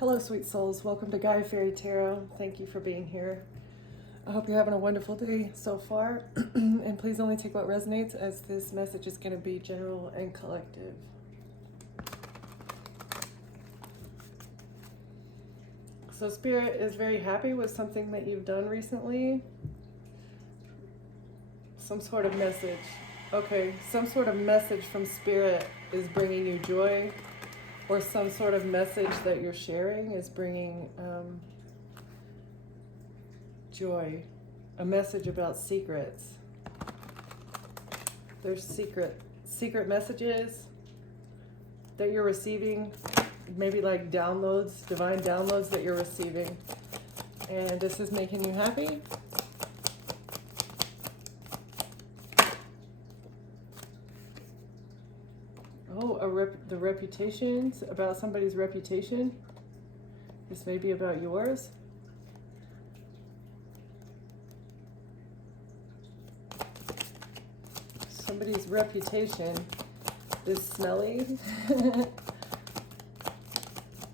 Hello, sweet souls. Welcome to Gaia Fairy Tarot. Thank you for being here. I hope you're having a wonderful day so far. And please only take what resonates, as this message is going to be general and collective. So Spirit is very happy with something that you've done recently. Some sort of message. Okay, some sort of message from Spirit is bringing you joy, or some sort of message that you're sharing is bringing joy. A message about secrets. There's secret messages that you're receiving, maybe like downloads, divine downloads that you're receiving. And this is making you happy. Oh, the reputations, about somebody's reputation. This may be about yours. Somebody's reputation is smelly.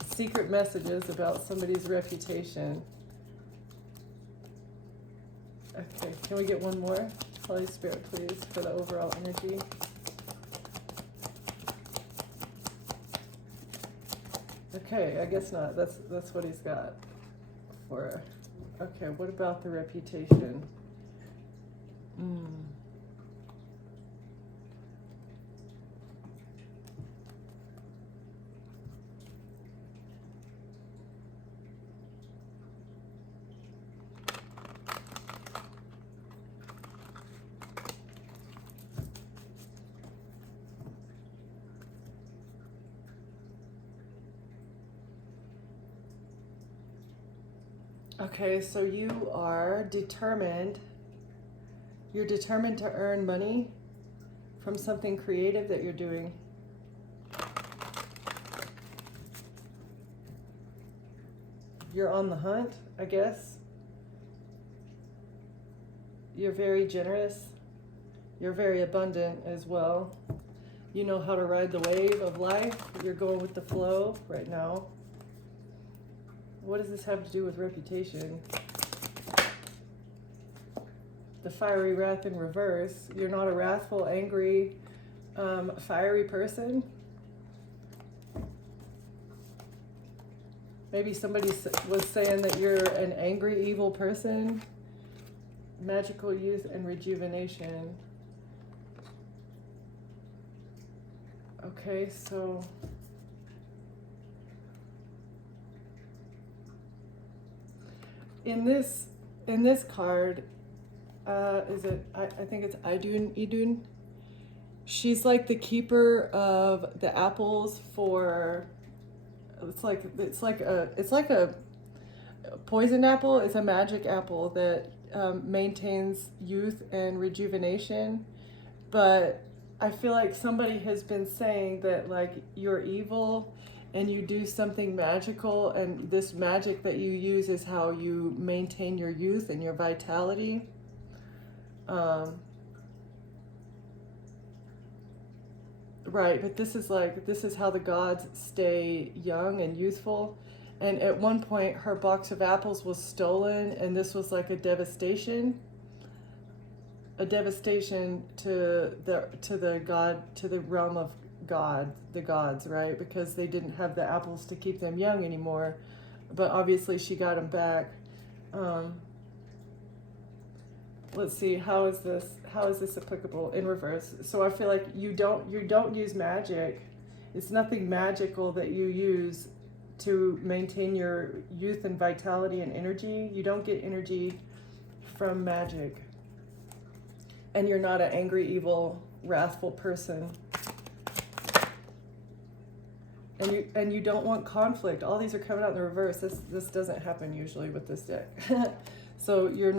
Secret messages about somebody's reputation. Okay, can we get one more? Holy Spirit, please, for the overall energy. Okay, I guess not. That's what he's got for. Okay, what about the reputation? Okay, so you are determined. You're determined to earn money from something creative that you're doing. You're on the hunt, I guess. You're very generous. You're very abundant as well. You know how to ride the wave of life. You're going with the flow right now. What does this have to do with reputation? The fiery wrath in reverse. You're not a wrathful, angry, fiery person. Maybe somebody was saying that you're an angry, evil person. Magical youth and rejuvenation. Okay, so in this card, is it? I think it's Idun. She's like the keeper of the apples for. It's like a poison apple. It's a magic apple that maintains youth and rejuvenation, but I feel like somebody has been saying that like you're evil and you do something magical, and this magic that you use is how you maintain your youth and your vitality. Right, but this is how the gods stay young and youthful. And at one point her box of apples was stolen, and this was like a devastation to the realm of God, the gods, right? Because they didn't have the apples to keep them young anymore. But obviously she got them back. Let's see, how is this applicable in reverse? So I feel like you don't use magic. It's nothing magical that you use to maintain your youth and vitality and energy. You don't get energy from magic. And you're not an angry, evil, wrathful person. And you don't want conflict. All these are coming out in the reverse. This doesn't happen usually with this deck. So you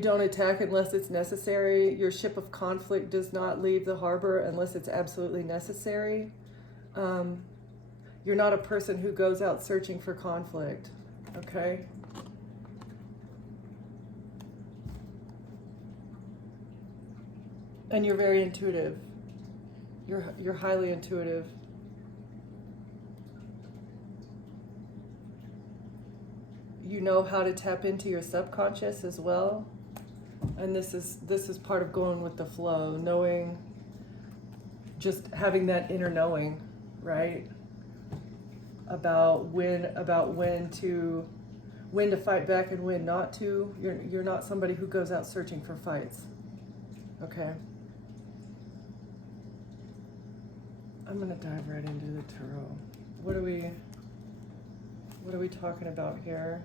don't attack unless it's necessary. Your ship of conflict does not leave the harbor unless it's absolutely necessary. You're not a person who goes out searching for conflict, okay? And you're very intuitive. You're highly intuitive. you know how to tap into your subconscious as well. And this is part of going with the flow, knowing, just having that inner knowing, right? About when to fight back and when not to. You're not somebody who goes out searching for fights. Okay. I'm gonna dive right into the tarot. What are we talking about here?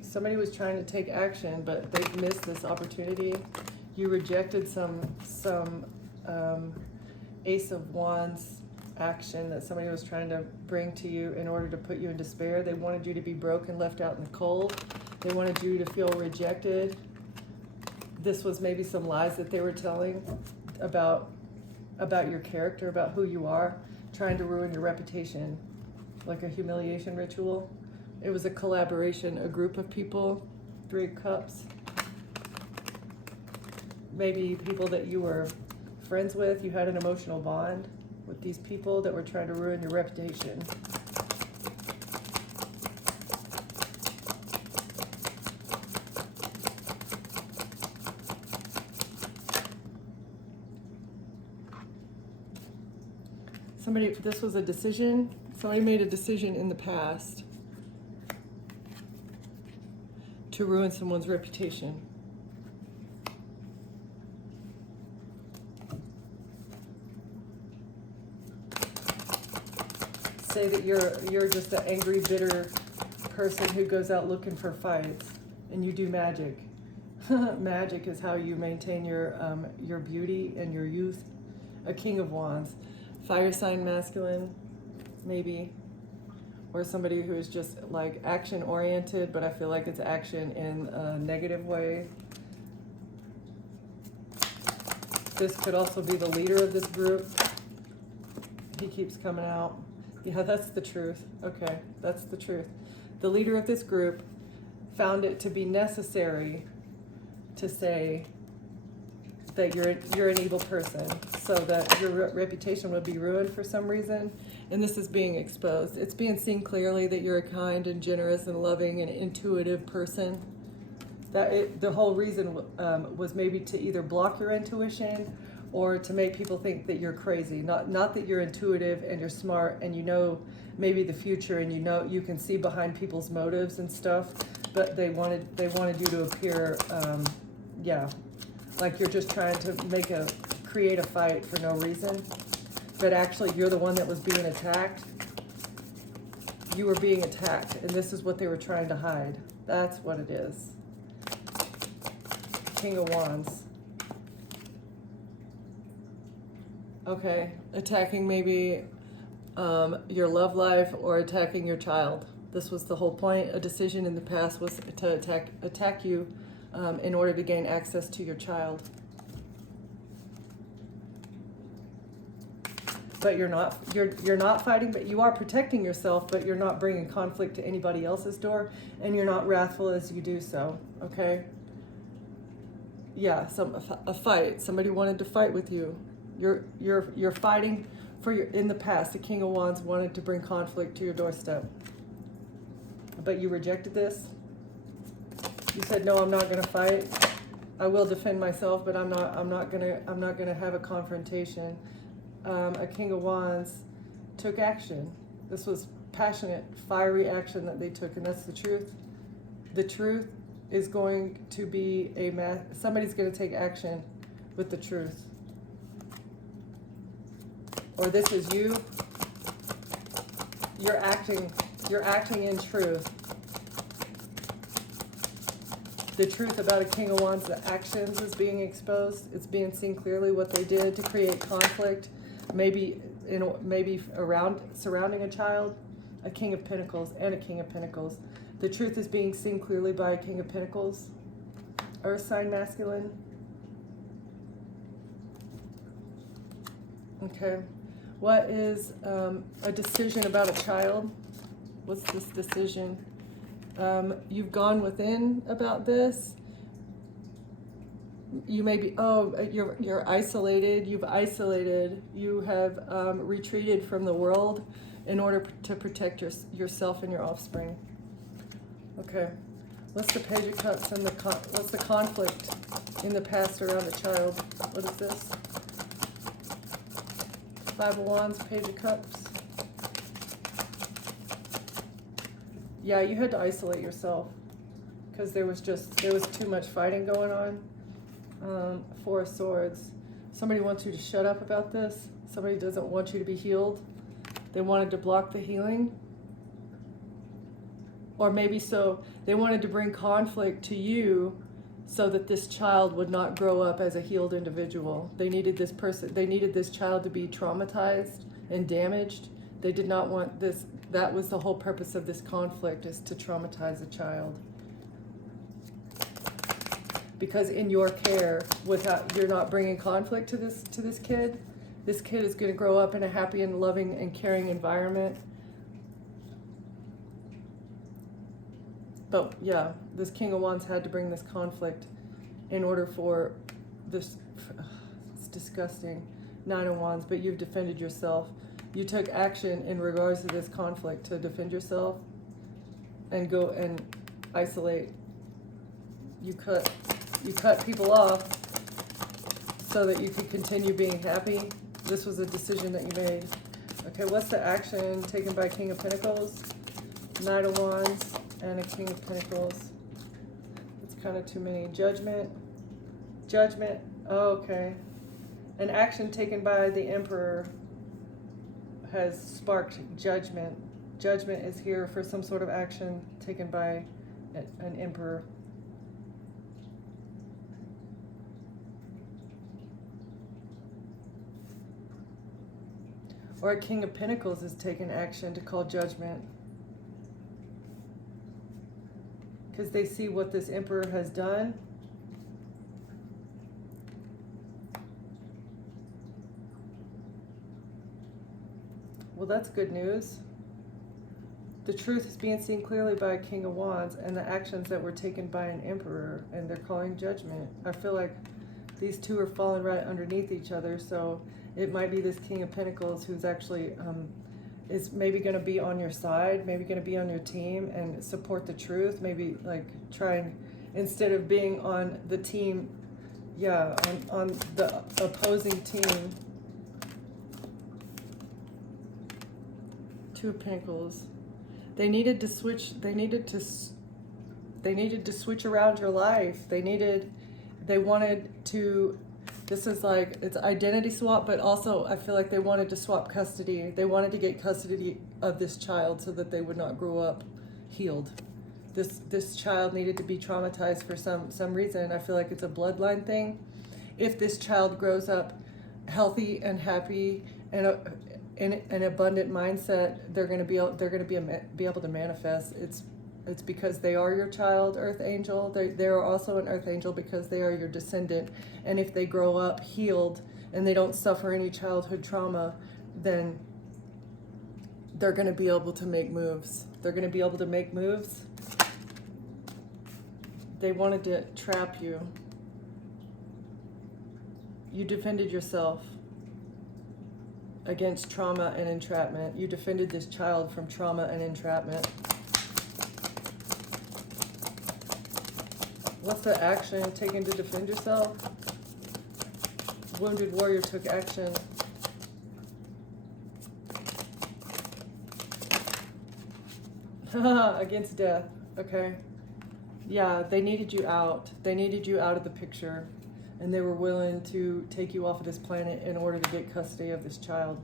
Somebody was trying to take action, but they've missed this opportunity. You rejected some Ace of Wands action that somebody was trying to bring to you in order to put you in despair. They wanted you to be broken, left out in the cold. They wanted you to feel rejected. This was maybe some lies that they were telling about your character, about who you are, trying to ruin your reputation, like a humiliation ritual. It was a collaboration, a group of people, 3 of Cups. Maybe people that you were friends with, you had an emotional bond with these people that were trying to ruin your reputation. This was a decision. Somebody made a decision in the past to ruin someone's reputation. Say that you're just an angry, bitter person who goes out looking for fights, and you do magic. Magic is how you maintain your beauty and your youth. A King of Wands. Fire sign masculine, maybe, or somebody who is just like action oriented, but I feel like it's action in a negative way. This could also be the leader of this group. He keeps coming out. Yeah, that's the truth. Okay, that's the truth. The leader of this group found it to be necessary to say that you're an evil person, so that your reputation will be ruined for some reason, and this is being exposed. It's being seen clearly that you're a kind and generous and loving and intuitive person. The whole reason was maybe to either block your intuition or to make people think that you're crazy. Not that you're intuitive and you're smart and you know maybe the future and you know you can see behind people's motives and stuff, but they wanted you to appear, like you're just trying to create a fight for no reason, but actually you're the one that was being attacked. You were being attacked, and this is what they were trying to hide. That's what it is. King of Wands. Okay, attacking maybe your love life or attacking your child. This was the whole point. A decision in the past was to attack you in order to gain access to your child. But you're not fighting, but you are protecting yourself, but you're not bringing conflict to anybody else's door, and you're not wrathful as you do so, okay? Yeah, a fight. Somebody wanted to fight with you. You're fighting for in the past, the King of Wands wanted to bring conflict to your doorstep. But you rejected this. You said, no, I'm not gonna fight. I will defend myself, but I'm not gonna have a confrontation. A King of Wands took action. This was passionate, fiery action that they took, and that's the truth. The truth is going to be somebody's going to take action with the truth. Or this is you. You're acting in truth. The truth about a King of Wands, the actions is being exposed. It's being seen clearly what they did to create conflict. Maybe around surrounding a child, a King of Pentacles and a King of Pentacles. The truth is being seen clearly by a King of Pentacles. Earth sign masculine. Okay. What is a decision about a child? What's this decision? You've gone within about this. You may be, you're isolated. You've isolated. You have retreated from the world in order to protect yourself and your offspring. Okay. What's the Page of Cups and what's the conflict in the past around the child? What is this? Five of Wands, Page of Cups. Yeah, you had to isolate yourself because there was too much fighting going on. Four of Swords. Somebody wants you to shut up about this. Somebody doesn't want you to be healed. They wanted to block the healing. Or maybe so they wanted to bring conflict to you so that this child would not grow up as a healed individual. They needed this child to be traumatized and damaged. They did not want this. That was the whole purpose of this conflict, is to traumatize a child. Because in your care, you're not bringing conflict to this kid. This kid is going to grow up in a happy and loving and caring environment. But yeah, this King of Wands had to bring this conflict in order for this. It's disgusting. Nine of Wands, but you've defended yourself. You took action in regards to this conflict to defend yourself and go and isolate. You cut people off so that you could continue being happy. This was a decision that you made. Okay, what's the action taken by King of Pentacles, Knight of Wands, and a King of Pentacles? It's kind of too many. Judgment. Oh, okay. An action taken by the Emperor has sparked judgment. Judgment is here for some sort of action taken by an Emperor. Or a King of Pentacles has taken action to call judgment. Because they see what this Emperor has done. Well, that's good news. The truth is being seen clearly by a King of Wands, and the actions that were taken by an Emperor, and they're calling judgment. I feel like these two are falling right underneath each other, so it might be this King of Pentacles who's actually is maybe going to be on your side, maybe going to be on your team and support the truth. Maybe like try and, instead of being on the team, yeah, on the opposing team. Two of Pentacles. They needed to switch. They needed to switch around your life. They wanted to. This is like, it's identity swap, but also I feel like they wanted to swap custody. They wanted to get custody of this child so that they would not grow up healed. This child needed to be traumatized for some reason. I feel like it's a bloodline thing. If this child grows up healthy and happy and in an abundant mindset, they're going to be able to manifest. It's because they are your child, Earth Angel. They're also an Earth Angel because they are your descendant. And if they grow up healed and they don't suffer any childhood trauma, then they're going to be able to make moves. They're going to be able to make moves. They wanted to trap you. You defended yourself against trauma and entrapment. You defended this child from trauma and entrapment. What's the action taken to defend yourself? Wounded warrior took action. Against death. Okay. Yeah, they needed you out. They needed you out of the picture. And they were willing to take you off of this planet in order to get custody of this child.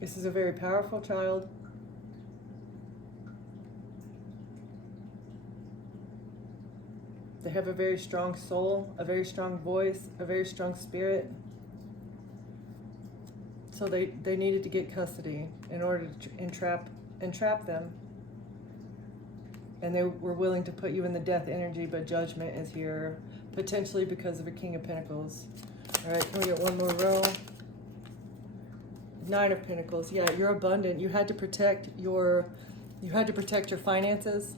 This is a very powerful child. They have a very strong soul, a very strong voice, a very strong spirit. So they needed to get custody in order to entrap them. And they were willing to put you in the death energy, but judgment is here, potentially because of a King of Pentacles. All right, can we get one more row? Nine of Pentacles. Yeah, you're abundant. You had to protect your finances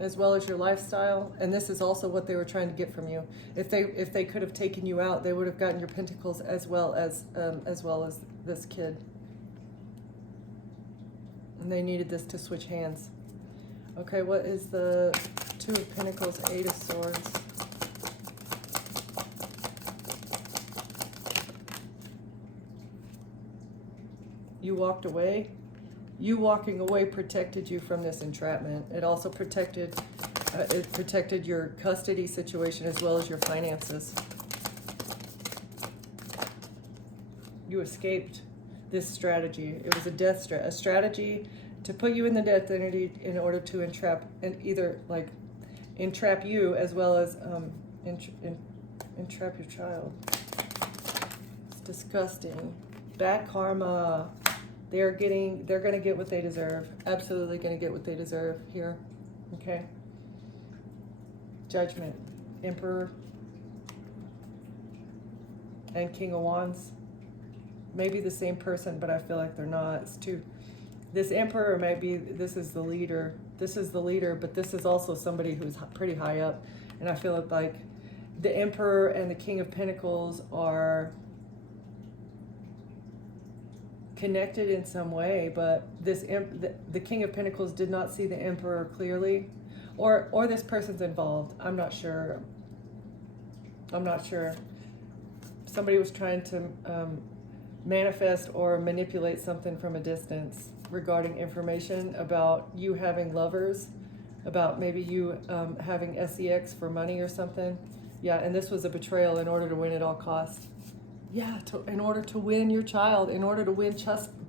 as well as your lifestyle, and this is also what they were trying to get from you. If they could have taken you out, they would have gotten your pentacles as well as this kid. And they needed this to switch hands. Okay, what is the Two of Pentacles, Eight of Swords? You walked away. You walking away protected you from this entrapment. It also protected your custody situation as well as your finances. You escaped this strategy. It was a death a strategy to put you in the death entity in order to entrap, and either like entrap you as well as entrap your child. It's disgusting. Bad karma. They're going to get what they deserve. Absolutely going to get what they deserve here. Okay. Judgment. Emperor and King of Wands. Maybe the same person, but I feel like they're not. It's too. This Emperor might be, this is the leader. This is the leader, but this is also somebody who's pretty high up. And I feel like the Emperor and the King of Pentacles are connected in some way, but the King of Pentacles did not see the Emperor clearly, or this person's involved. I'm not sure. Somebody was trying to manifest or manipulate something from a distance regarding information about you having lovers, about maybe you having sex for money or something. Yeah, and this was a betrayal in order to win at all costs. Yeah, in order to win your child, in order to win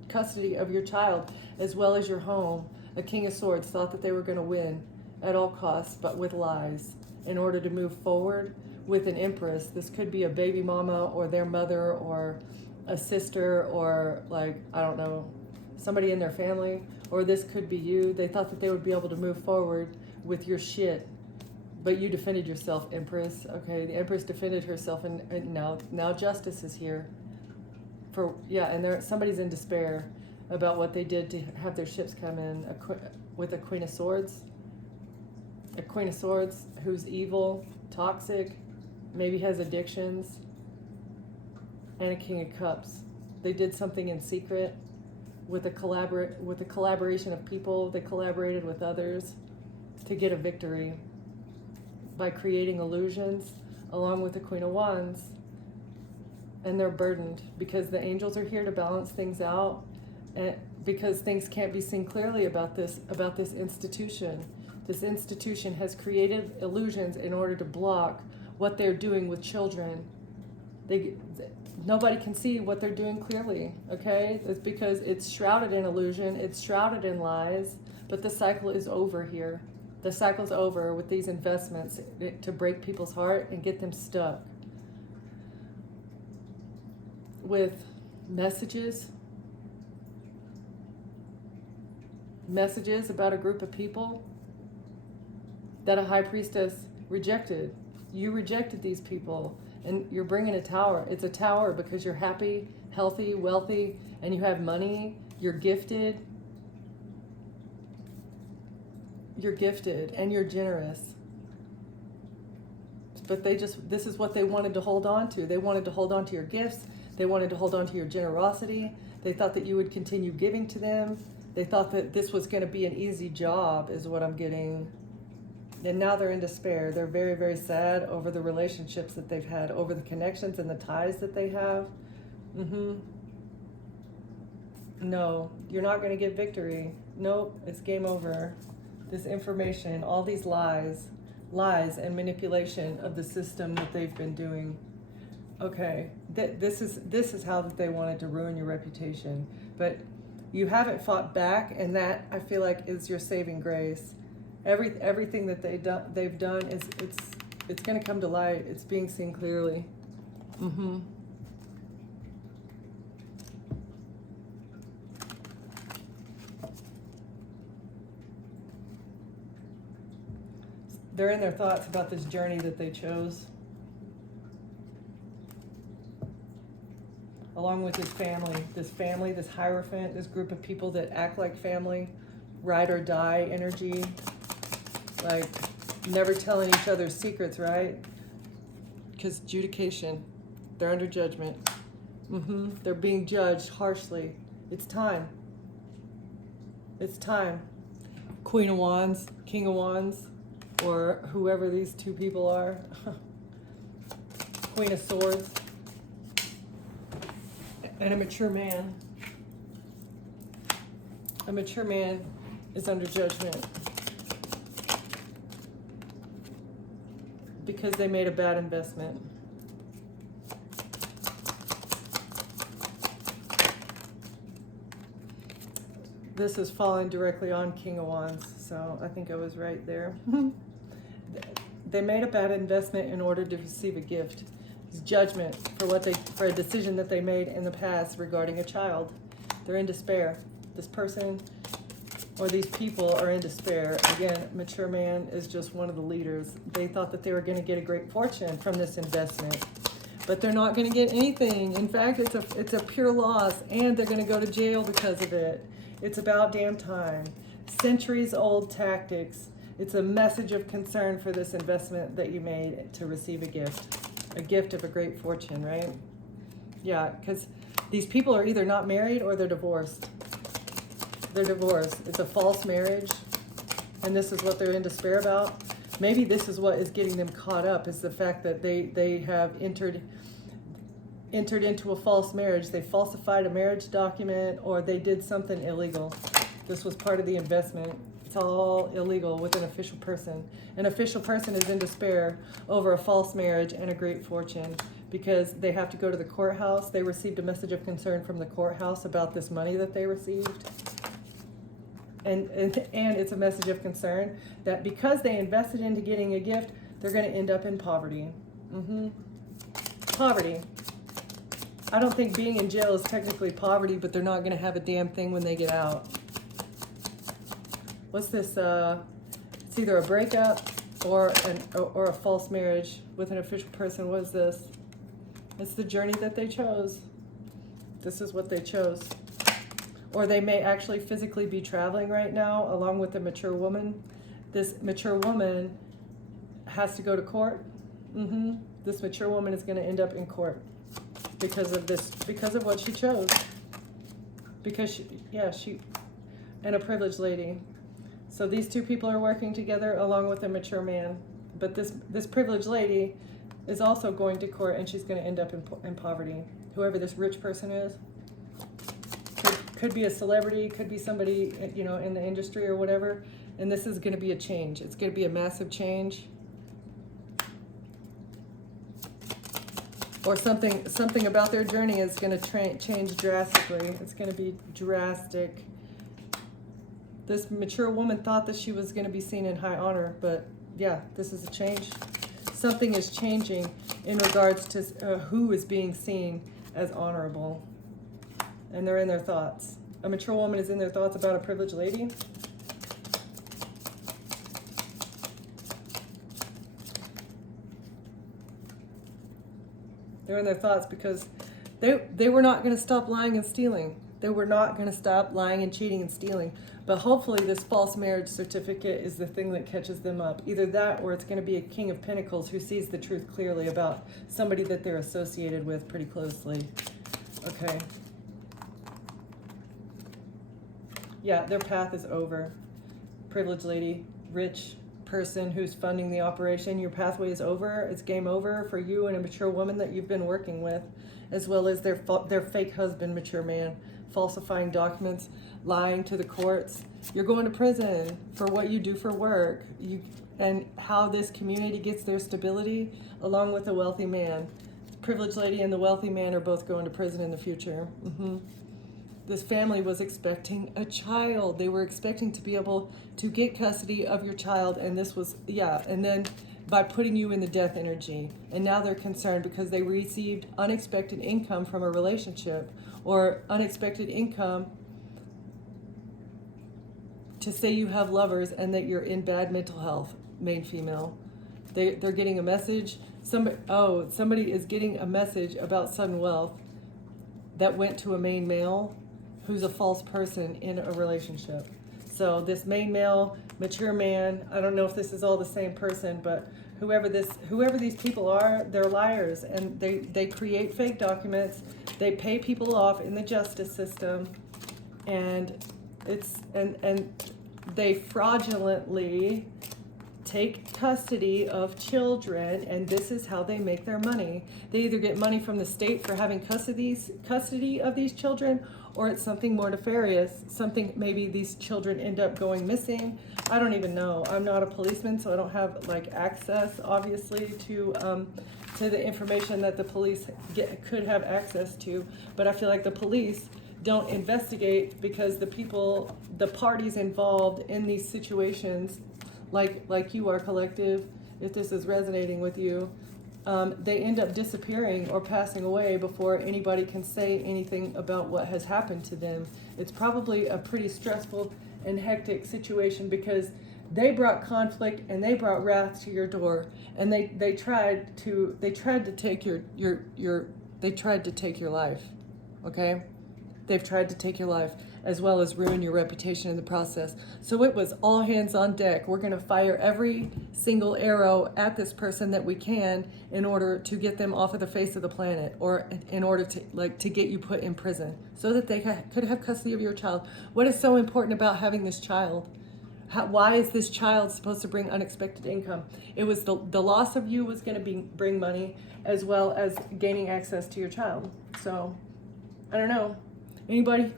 custody of your child, as well as your home. A King of Swords thought that they were going to win at all costs, but with lies, in order to move forward with an Empress. This could be a baby mama or their mother or a sister or like, I don't know, somebody in their family, or this could be you. They thought that they would be able to move forward with your shit. But you defended yourself, Empress. Okay, the Empress defended herself, and now justice is here. And somebody's in despair about what they did to have their ships come in with a Queen of Swords. A Queen of Swords who's evil, toxic, maybe has addictions, and a King of Cups. They did something in secret with a collaboration of people. They collaborated with others to get a victory by creating illusions along with the Queen of Wands. And they're burdened because the angels are here to balance things out, and because things can't be seen clearly about this institution. This institution has created illusions in order to block what they're doing with children. Nobody can see what they're doing clearly, okay? It's because it's shrouded in illusion, it's shrouded in lies, but the cycle is over here. The cycle's over with these investments to break people's heart and get them stuck with messages about a group of people that a high priestess rejected. You rejected these people, and you're bringing a tower. It's a tower because you're happy, healthy, wealthy, and you have money. You're gifted. You're gifted and you're generous. But this is what they wanted to hold on to. They wanted to hold on to your gifts. They wanted to hold on to your generosity. They thought that you would continue giving to them. They thought that this was going to be an easy job, is what I'm getting. And now they're in despair. They're very, very sad over the relationships that they've had, over the connections and the ties that they have. No, you're not going to get victory. Nope, it's game over. This information, all these lies and manipulation of the system that they've been doing. Okay, this is how they wanted to ruin your reputation. But you haven't fought back, and that, I feel like, is your saving grace. Everything that they've done is it's going to come to light. It's being seen clearly. They're in their thoughts about this journey that they chose, along with this family, this Hierophant, this group of people that act like family, ride or die energy, like never telling each other's secrets, right? Because adjudication, they're under judgment. They're being judged harshly. It's time. It's time. Queen of Wands, King of Wands, or whoever these two people are. Queen of Swords. And a mature man. A mature man is under judgment because they made a bad investment. This is falling directly on King of Wands, so I think I was right there. They made a bad investment in order to receive a gift. It's judgment for a decision that they made in the past regarding a child. They're in despair. This person or these people are in despair. Again, mature man is just one of the leaders. They thought that they were going to get a great fortune from this investment, but they're not going to get anything. In fact, it's a pure loss, and they're going to go to jail because of it. It's about damn time. Centuries old tactics. It's a message of concern for this investment that you made to receive a gift of a great fortune, right? Yeah, because these people are either not married or they're divorced. They're divorced. It's a false marriage, and this is what they're in despair about. Maybe this is what is getting them caught up, is the fact that they have entered into a false marriage. They falsified a marriage document, or they did something illegal. This was part of the investment. It's all illegal with an official person. An official person is in despair over a false marriage and a great fortune because they have to go to the courthouse. They received a message of concern from the courthouse about this money that they received. And it's a message of concern that because they invested into getting a gift, they're going to end up in poverty. Poverty. I don't think being in jail is technically poverty, but they're not going to have a damn thing when they get out. What's this? It's either a breakup or a false marriage with an official person. What is this? It's the journey that they chose. This is what they chose. Or they may actually physically be traveling right now along with a mature woman. This mature woman has to go to court. This mature woman is going to end up in court because of what she chose. Because she and a privileged lady. So these two people are working together along with a mature man. But this privileged lady is also going to court, and she's going to end up in poverty. Whoever this rich person is. Could be a celebrity, could be somebody, in the industry or whatever. And this is going to be a change. It's going to be a massive change. Or something about their journey is going to change drastically. It's going to be drastic. This mature woman thought that she was going to be seen in high honor, but yeah, this is a change. Something is changing in regards to who is being seen as honorable. And they're in their thoughts. A mature woman is in their thoughts about a privileged lady. They're in their thoughts because they were not going to stop lying and stealing. They were not going to stop lying and cheating and stealing. But hopefully this false marriage certificate is the thing that catches them up. Either that, or it's going to be a King of Pentacles who sees the truth clearly about somebody that they're associated with pretty closely. Okay. Yeah, their path is over. Privileged lady, rich person who's funding the operation, your pathway is over. It's game over for you and a mature woman that you've been working with, as well as their fake husband, mature man, falsifying documents, lying to the courts. You're going to prison for what you do for work. And how this community gets their stability, along with a wealthy man. Privileged lady and the wealthy man are both going to prison in the future. This family was expecting a child. They were expecting to be able to get custody of your child, and this was, and then by putting you in the death energy. And now they're concerned because they received unexpected income from a relationship, or unexpected income to say you have lovers and that you're in bad mental health, main female. They're getting a message. Somebody is getting a message about sudden wealth that went to a main male who's a false person in a relationship. So this main male, mature man, I don't know if this is all the same person, but whoever these people are, they're liars, and they create fake documents. They pay people off in the justice system, and And they fraudulently take custody of children, and this is how they make their money. They either get money from the state for having custody of these children, or it's something more nefarious, something maybe these children end up going missing. I don't even know. I'm not a policeman, so I don't have like access, obviously, to the information that the police could have access to. But I feel like the police don't investigate because the parties involved in these situations, like you are, Collective, if this is resonating with you, they end up disappearing or passing away before anybody can say anything about what has happened to them. It's probably a pretty stressful and hectic situation because they brought conflict and they brought wrath to your door, and they tried to take your life. Okay? They've tried to take your life, as well as ruin your reputation in the process. So it was all hands on deck. We're going to fire every single arrow at this person that we can in order to get them off of the face of the planet, or in order to get you put in prison so that they could have custody of your child. What is so important about having this child? Why is this child supposed to bring unexpected income? It was the loss of you was going to bring money, as well as gaining access to your child. So I don't know. Anybody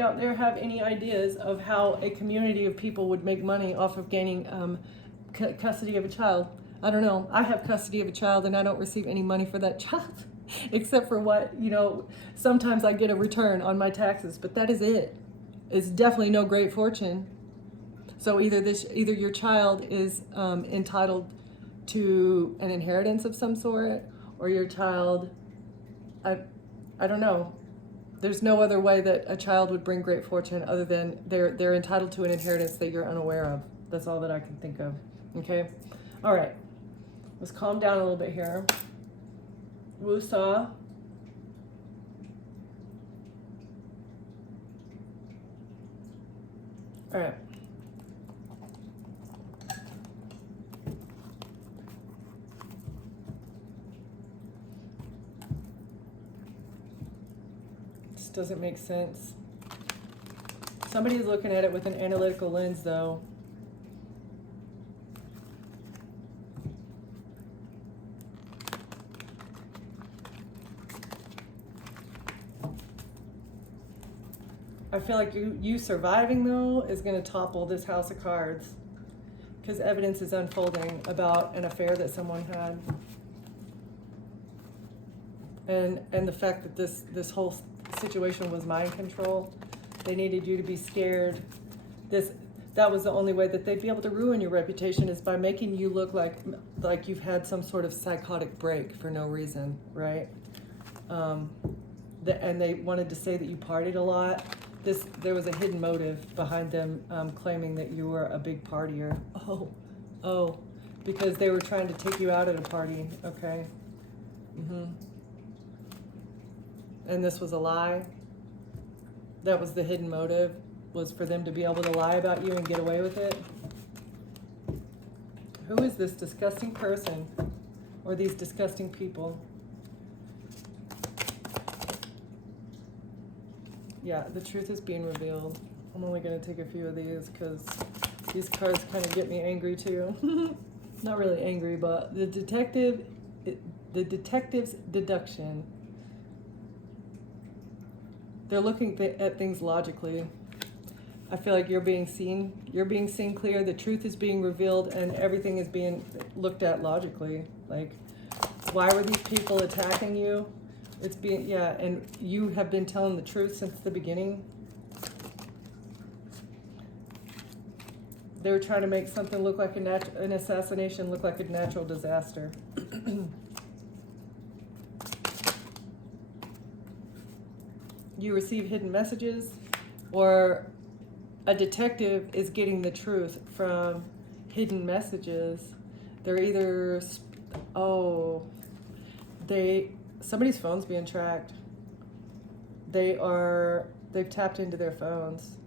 out there have any ideas of how a community of people would make money off of gaining custody of a child? I don't know. I have custody of a child and I don't receive any money for that child, except for what, sometimes I get a return on my taxes, but that is it. It's definitely no great fortune. So either your child is entitled to an inheritance of some sort, or your child, I don't know. There's no other way that a child would bring great fortune other than they're entitled to an inheritance that you're unaware of. That's all that I can think of. Okay? All right. Let's calm down a little bit here. Woo-saw. All right. Doesn't make sense. Somebody's looking at it with an analytical lens, though. I feel like you surviving, though, is going to topple this house of cards, because evidence is unfolding about an affair that someone had, and the fact that this whole situation was mind control. They needed you to be scared. That was the only way that they'd be able to ruin your reputation, is by making you look like you've had some sort of psychotic break for no reason, right? And they wanted to say that you partied a lot. There was a hidden motive behind them claiming that you were a big partier. Oh, because they were trying to take you out at a party. Okay. And this was a lie. That was the hidden motive, was for them to be able to lie about you and get away with it. Who is this disgusting person, or these disgusting people? Yeah, the truth is being revealed. I'm only going to take a few of these because these cards kind of get me angry too. Not really angry, but the detective's deduction. They're looking at things logically. I feel like you're being seen. You're being seen clear. The truth is being revealed, and everything is being looked at logically. Like, why were these people attacking you? It's being, and you have been telling the truth since the beginning. They were trying to make something look like an assassination look like a natural disaster. You receive hidden messages, or a detective is getting the truth from hidden messages. They're either, somebody's phone's being tracked. They've tapped into their phones,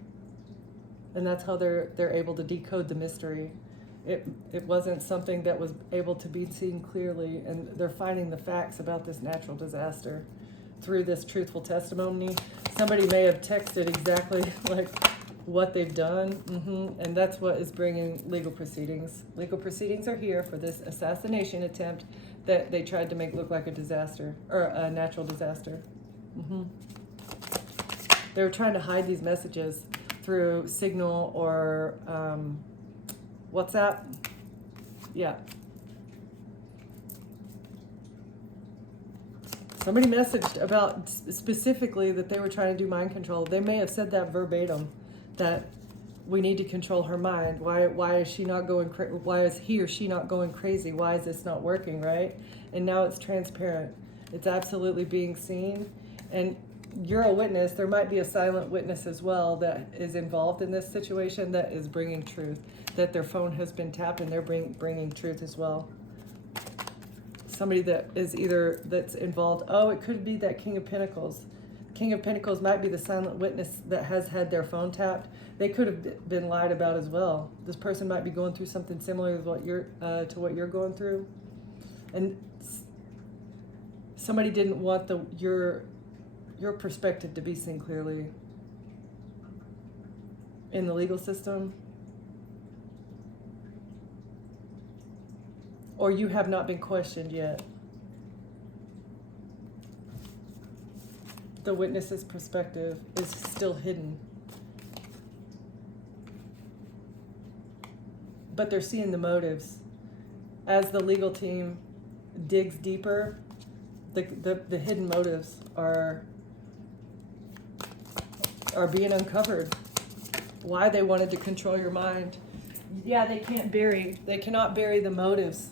and that's how they're able to decode the mystery. It wasn't something that was able to be seen clearly, and they're finding the facts about this natural disaster through this truthful testimony. Somebody may have texted exactly like what they've done, and that's what is bringing legal proceedings. Legal proceedings are here for this assassination attempt that they tried to make look like a disaster, or a natural disaster. They were trying to hide these messages through Signal or WhatsApp. Yeah. Somebody messaged about specifically that they were trying to do mind control. They may have said that verbatim, that we need to control her mind. Why is she not going? Why is he or she not going crazy? Why is this not working? Right? And now it's transparent. It's absolutely being seen, and you're a witness. There might be a silent witness as well that is involved in this situation that is bringing truth. That their phone has been tapped and they're bringing truth as well. Somebody that is either that's involved. Oh, it could be that King of Pentacles. King of Pentacles might be the silent witness that has had their phone tapped. They could have been lied about as well. This person might be going through something similar to what you're going through, and somebody didn't want your perspective to be seen clearly in the legal system, or you have not been questioned yet. The witness's perspective is still hidden. But they're seeing the motives. As the legal team digs deeper, the hidden motives are being uncovered. Why they wanted to control your mind. Yeah, they cannot bury the motives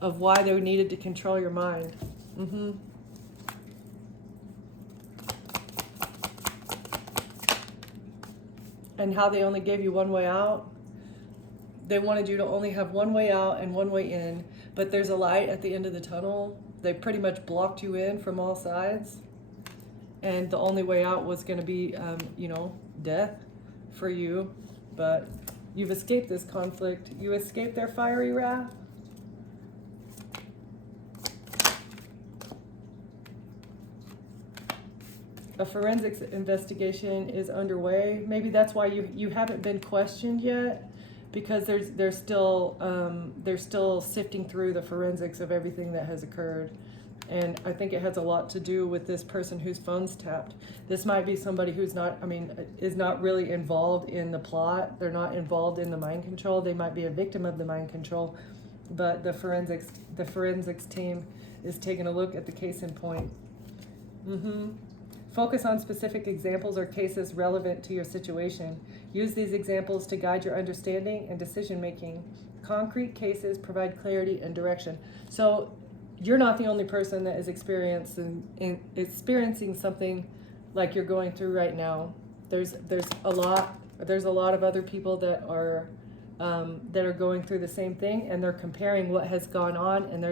of why they needed to control your mind. And how they only gave you one way out. They wanted you to only have one way out and one way in, but there's a light at the end of the tunnel. They pretty much blocked you in from all sides, and the only way out was going to be, death for you. But you've escaped this conflict. You escaped their fiery wrath. A forensics investigation is underway. Maybe that's why you haven't been questioned yet, because they're still sifting through the forensics of everything that has occurred. And I think it has a lot to do with this person whose phone's tapped. This might be somebody who's is not really involved in the plot. They're not involved in the mind control. They might be a victim of the mind control, but the forensics team is taking a look at the case in point. Focus on specific examples or cases relevant to your situation. Use these examples to guide your understanding and decision making. Concrete cases provide clarity and direction. So you're not the only person that is experiencing something like you're going through right now. There's a lot of other people that are going through the same thing, and they're comparing what has gone on, and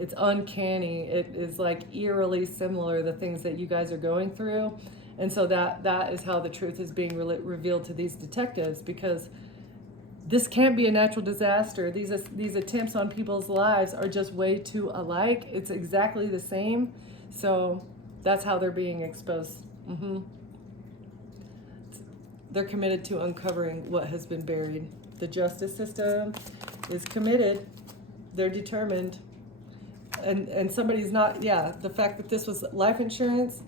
it's uncanny. It is like eerily similar, the things that you guys are going through. And so that is how the truth is being revealed to these detectives, because this can't be a natural disaster. These attempts on people's lives are just way too alike. It's exactly the same. So that's how they're being exposed. They're committed to uncovering what has been buried. The justice system is committed. They're determined. And somebody's not, the fact that this was life insurance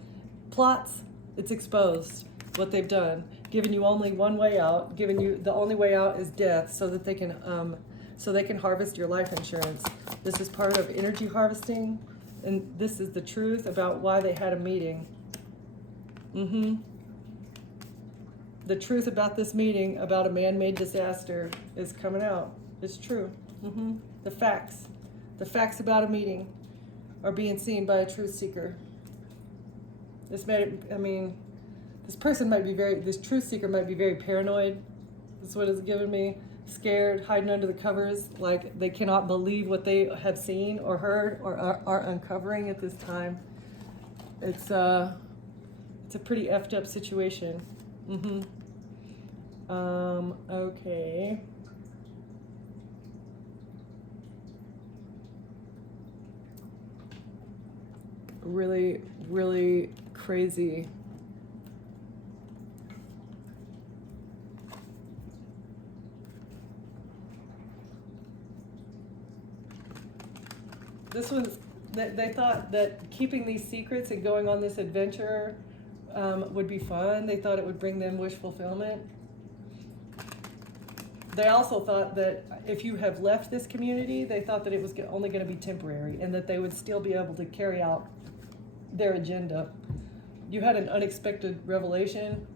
plots, it's exposed what they've done, giving you only one way out, giving you the only way out is death, so that they can harvest your life insurance. This is part of energy harvesting, and this is the truth about why they had a meeting. The truth about this meeting about a man-made disaster is coming out. It's true. The facts about a meeting are being seen by a truth seeker. This truth seeker might be very paranoid. That's what it's given me. Scared, hiding under the covers, like they cannot believe what they have seen or heard or are uncovering at this time. It's a pretty effed up situation. Okay. Really, really crazy. This was, they thought that keeping these secrets and going on this adventure would be fun. They thought it would bring them wish fulfillment. They also thought that if you have left this community, they thought that it was only going to be temporary and that they would still be able to carry out their agenda. You had an unexpected revelation,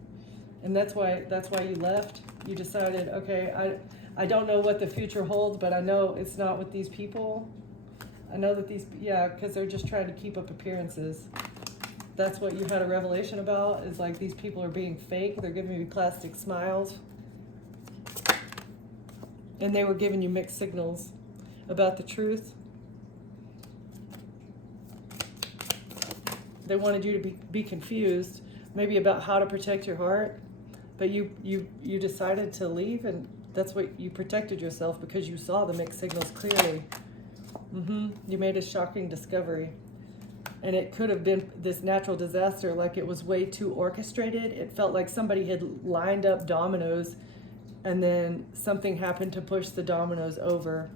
and that's why you left. You decided, okay, I don't know what the future holds, but I know it's not with these people. I know that because they're just trying to keep up appearances. That's what you had a revelation about, is like these people are being fake. They're giving you plastic smiles. And they were giving you mixed signals about the truth. They wanted you to be confused, maybe about how to protect your heart, but you decided to leave, and that's what you protected yourself because you saw the mixed signals clearly. You made a shocking discovery, and it could have been this natural disaster. Like, it was way too orchestrated. It felt like somebody had lined up dominoes, and then something happened to push the dominoes over.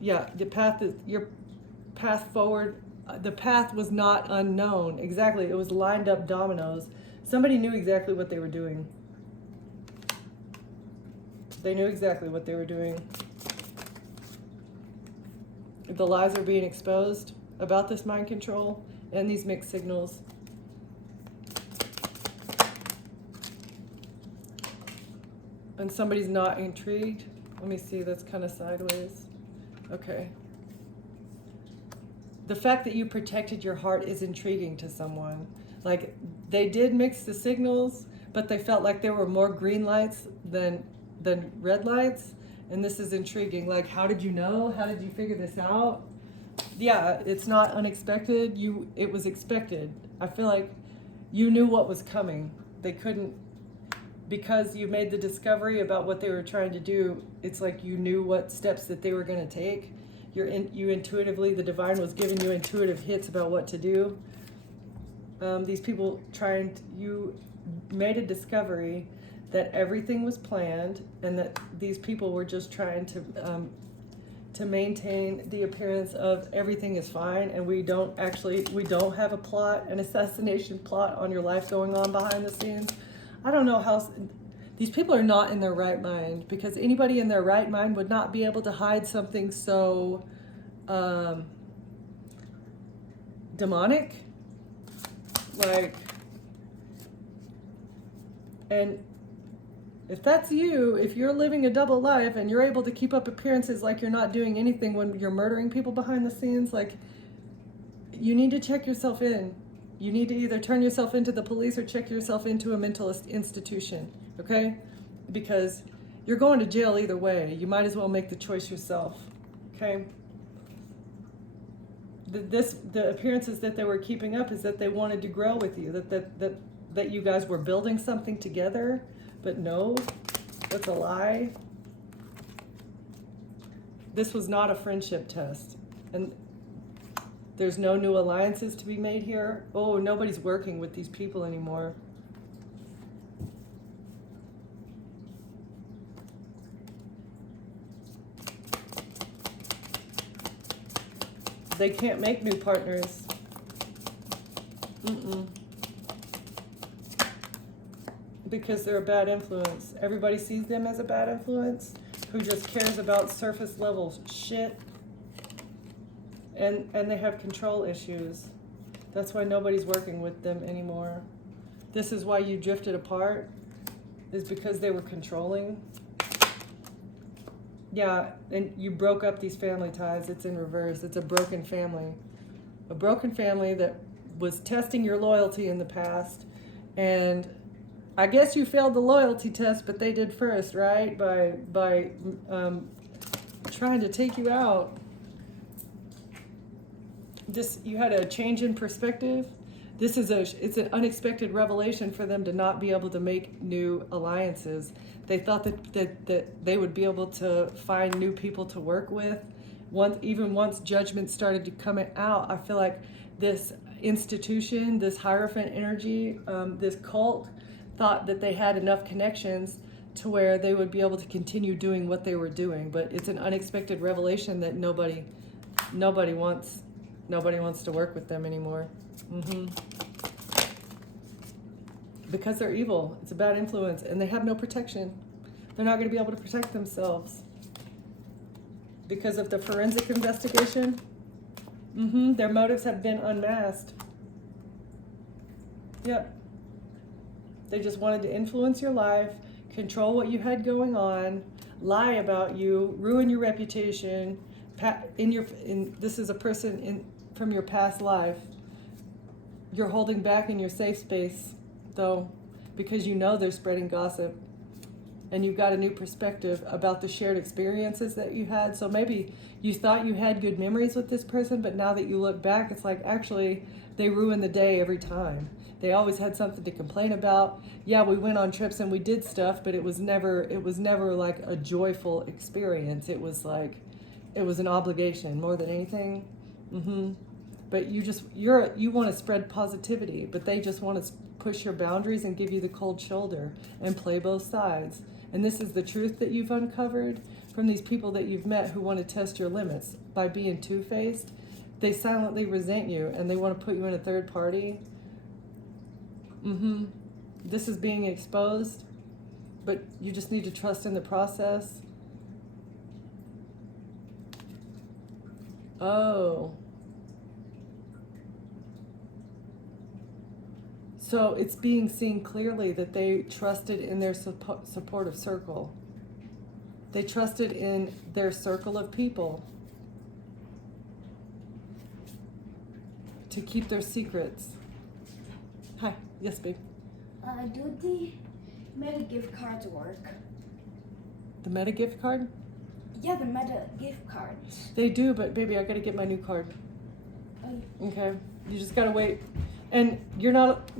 Yeah, your path forward, the path was not unknown. Exactly, it was lined up dominoes. Somebody knew exactly what they were doing. They knew exactly what they were doing. The lies are being exposed about this mind control and these mixed signals. And somebody's not intrigued. Let me see, that's kind of sideways. Okay. The fact that you protected your heart is intriguing to someone. Like, they did mix the signals, but they felt like there were more green lights than red lights. And this is intriguing. Like, how did you know? How did you figure this out? Yeah, it's not unexpected. It was expected. I feel like you knew what was coming. They couldn't, because you made the discovery about what they were trying to do. It's like you knew what steps that they were going to take. You intuitively, the divine was giving you intuitive hits about what to do. These people you made a discovery that everything was planned, and that these people were just trying to maintain the appearance of everything is fine, and we don't have a plot, an assassination plot on your life going on behind the scenes. I don't know how these people are not in their right mind, because anybody in their right mind would not be able to hide something so demonic, like, and if that's you, if you're living a double life and you're able to keep up appearances like you're not doing anything when you're murdering people behind the scenes, like, you need to check yourself in. You need to either turn yourself into the police or check yourself into a mental institution, okay? Because you're going to jail either way. You might as well make the choice yourself, okay? The appearances that they were keeping up is that they wanted to grow with you, that you guys were building something together, but no, that's a lie. This was not a friendship test, and there's no new alliances to be made here. Oh, nobody's working with these people anymore. They can't make new partners. Because they're a bad influence. Everybody sees them as a bad influence who just cares about surface level shit. And they have control issues. That's why nobody's working with them anymore. This is why you drifted apart, is because they were controlling. Yeah, and you broke up these family ties. It's in reverse. It's a broken family. A broken family that was testing your loyalty in the past. And I guess you failed the loyalty test, but they did first, right? By trying to take you out. You had a change in perspective. It's an unexpected revelation for them to not be able to make new alliances. They thought that they would be able to find new people to work with. Even once judgment started to come out, I feel like this institution, this Hierophant energy, this cult, thought that they had enough connections to where they would be able to continue doing what they were doing. But it's an unexpected revelation that nobody wants to work with them anymore. Because they're evil. It's a bad influence, and they have no protection. They're not going to be able to protect themselves because of the forensic investigation. Their motives have been unmasked. Yep. They just wanted to influence your life, control what you had going on, lie about you, ruin your reputation. This is a person from your past life. You're holding back in your safe space, though, because you know they're spreading gossip, and you've got a new perspective about the shared experiences that you had. So maybe you thought you had good memories with this person, but now that you look back, it's like, actually, they ruin the day every time. They always had something to complain about. Yeah, we went on trips and we did stuff, but it was never like a joyful experience. It was an obligation more than anything. But you want to spread positivity, but they just want to push your boundaries and give you the cold shoulder and play both sides. And this is the truth that you've uncovered from these people that you've met who want to test your limits by being two-faced. They silently resent you and they want to put you in a third party. This is being exposed, but you just need to trust in the process. Oh. So it's being seen clearly that they trusted in their supportive circle. They trusted in their circle of people to keep their secrets. Hi. Yes, babe. Do the Meta gift cards work? The Meta gift card? Yeah, the Meta gift cards. They do, but baby, I gotta get my new card. Okay? You just gotta wait. And you're not,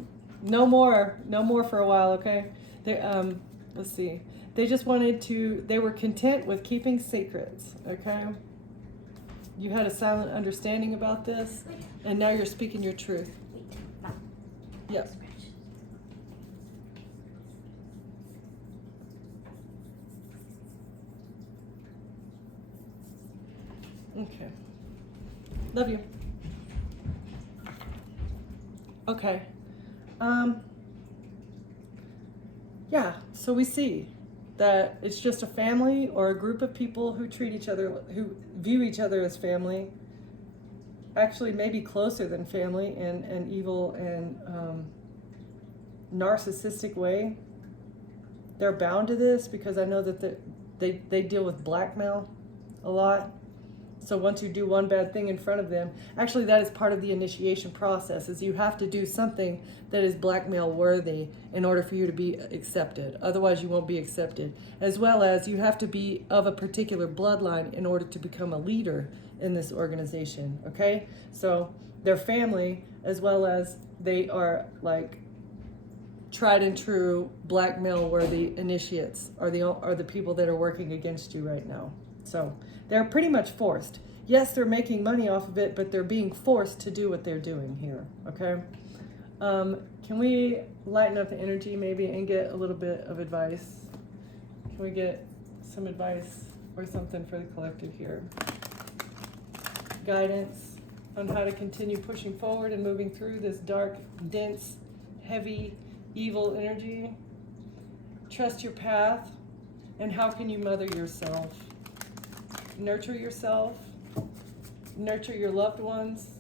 no more for a while, okay? They, let's see. They just they were content with keeping secrets, okay? You had a silent understanding about this, and now you're speaking your truth. Yep. Okay. Love you. Okay. Yeah, so we see that it's just a family or a group of people who who view each other as family, actually maybe closer than family in an evil and narcissistic way. They're bound to this because I know that they deal with blackmail a lot. So once you do one bad thing in front of them, actually that is part of the initiation process, is you have to do something that is blackmail worthy in order for you to be accepted. Otherwise you won't be accepted. As well as you have to be of a particular bloodline in order to become a leader in this organization, okay? So they're family, as well as they are like tried and true blackmail worthy initiates are the people that are working against you right now. So they're pretty much forced. Yes, they're making money off of it, but they're being forced to do what they're doing here, okay? Can we lighten up the energy maybe and get a little bit of advice? Can we get some advice or something for the collective here? Guidance on how to continue pushing forward and moving through this dark, dense, heavy, evil energy. Trust your path, and how can you mother yourself? Nurture yourself, nurture your loved ones,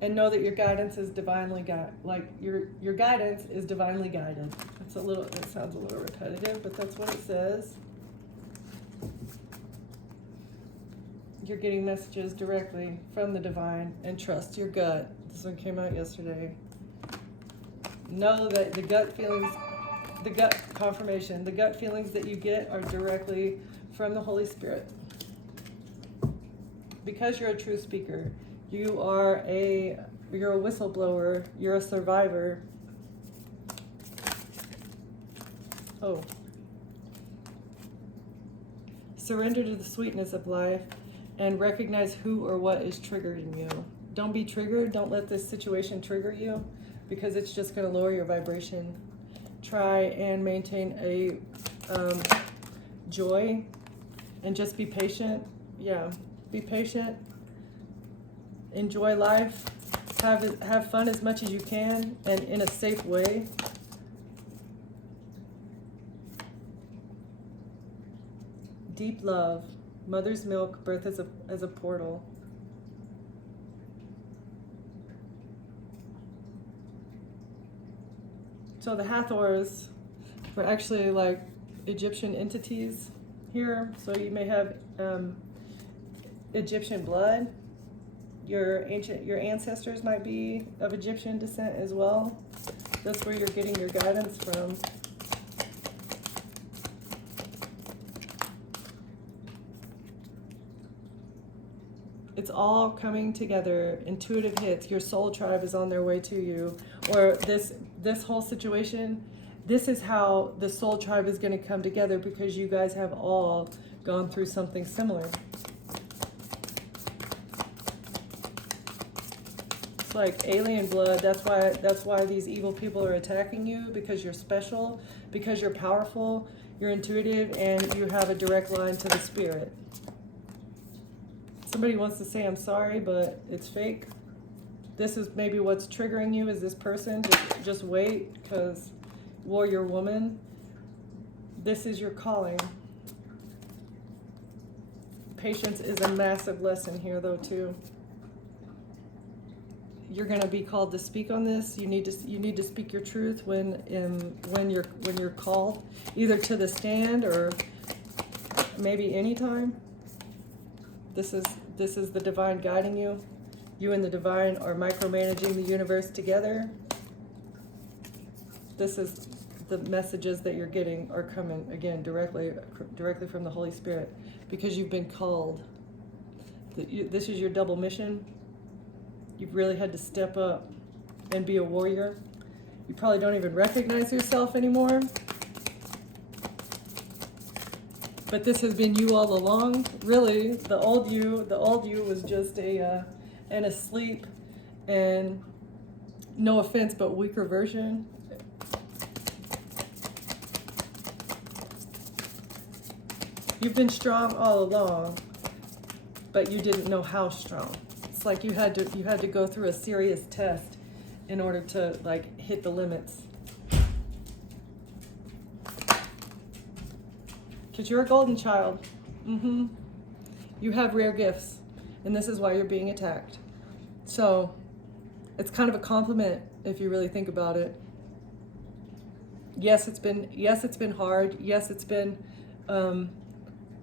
and know that your guidance is divinely guided. Like your guidance is divinely guided. It sounds a little repetitive, but that's what it says. You're getting messages directly from the divine, and trust your gut. This one came out yesterday. Know that the gut feelings, the gut confirmation, the gut feelings that you get are directly from the Holy Spirit. Because you're a true speaker, you're a whistleblower, you're a survivor. Oh. Surrender to the sweetness of life and recognize who or what is triggering you. Don't be triggered. Don't let this situation trigger you, because it's just going to lower your vibration. try and maintain a joy and just be patient. Yeah, be patient. Enjoy life. Have fun as much as you can and in a safe way. Deep love, mother's milk, birth as a portal. So the Hathors were actually like Egyptian entities here. So you may have Egyptian blood. Your ancestors might be of Egyptian descent as well. That's where you're getting your guidance from. It's all coming together. Intuitive hits. Your soul tribe is on their way to you. Or this whole situation, this is how the soul tribe is going to come together, because you guys have all gone through something similar. It's like alien blood. That's why these evil people are attacking you, because you're special, because you're powerful, you're intuitive, and you have a direct line to the spirit. Somebody wants to say I'm sorry, but it's fake. This is maybe what's triggering you, is this person. Just wait, because warrior woman, this is your calling. Patience is a massive lesson here, though, too. You're going to be called to speak on this. You need to speak your truth when you're called, either to the stand or maybe anytime. This is the divine guiding you. You and the divine are micromanaging the universe together. This is the messages that you're getting are coming, again, directly from the Holy Spirit, because you've been called. This is your double mission. You've really had to step up and be a warrior. You probably don't even recognize yourself anymore. But this has been you all along. Really, the old you was just an asleep and, no offense, but weaker version. You've been strong all along, but you didn't know how strong. It's like you had to go through a serious test in order to like hit the limits. Because you're a golden child. You have rare gifts, and this is why you're being attacked. So it's kind of a compliment if you really think about it. Yes, it's been hard. Yes, it's been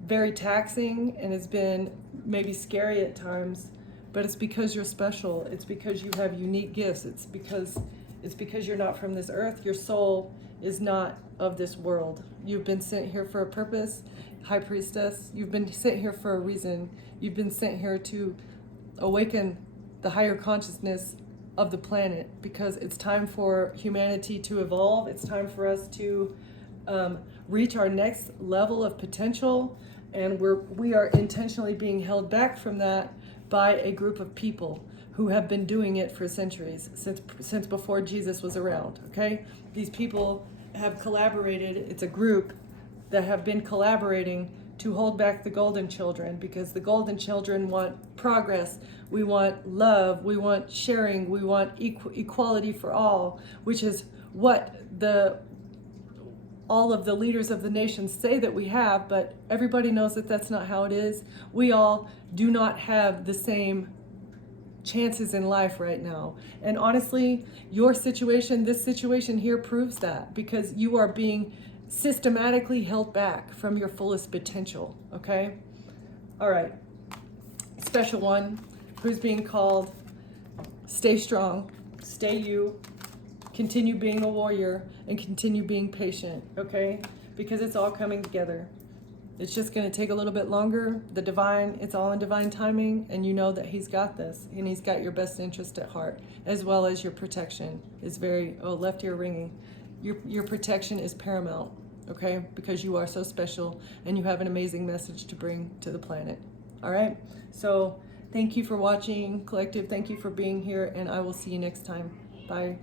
very taxing, and it's been maybe scary at times. But it's because you're special. It's because you have unique gifts. It's because you're not from this earth. Your soul is not of this world. You've been sent here for a purpose, High Priestess. You've been sent here for a reason. You've been sent here to awaken the higher consciousness of the planet, because it's time for humanity to evolve. It's time for us to reach our next level of potential, and we are intentionally being held back from that by a group of people who have been doing it for centuries, since before Jesus was around, okay? These people have collaborated. It's a group that have been collaborating to hold back the golden children, because the golden children want progress. We want love. We want sharing. We want equality for all, which is what all of the leaders of the nations say that we have, but everybody knows that that's not how it is. We all do not have the same chances in life right now. And honestly, this situation here proves that, because you are being systematically held back from your fullest potential, okay? All right, special one, who's being called, stay strong, stay you, continue being a warrior, and continue being patient, okay? Because it's all coming together. It's just going to take a little bit longer. It's all in divine timing, and you know that he's got this, and he's got your best interest at heart, as well as your protection is left ear ringing. Your protection is paramount, okay? Because you are so special, and you have an amazing message to bring to the planet, all right? So thank you for watching, Collective. Thank you for being here, and I will see you next time. Bye.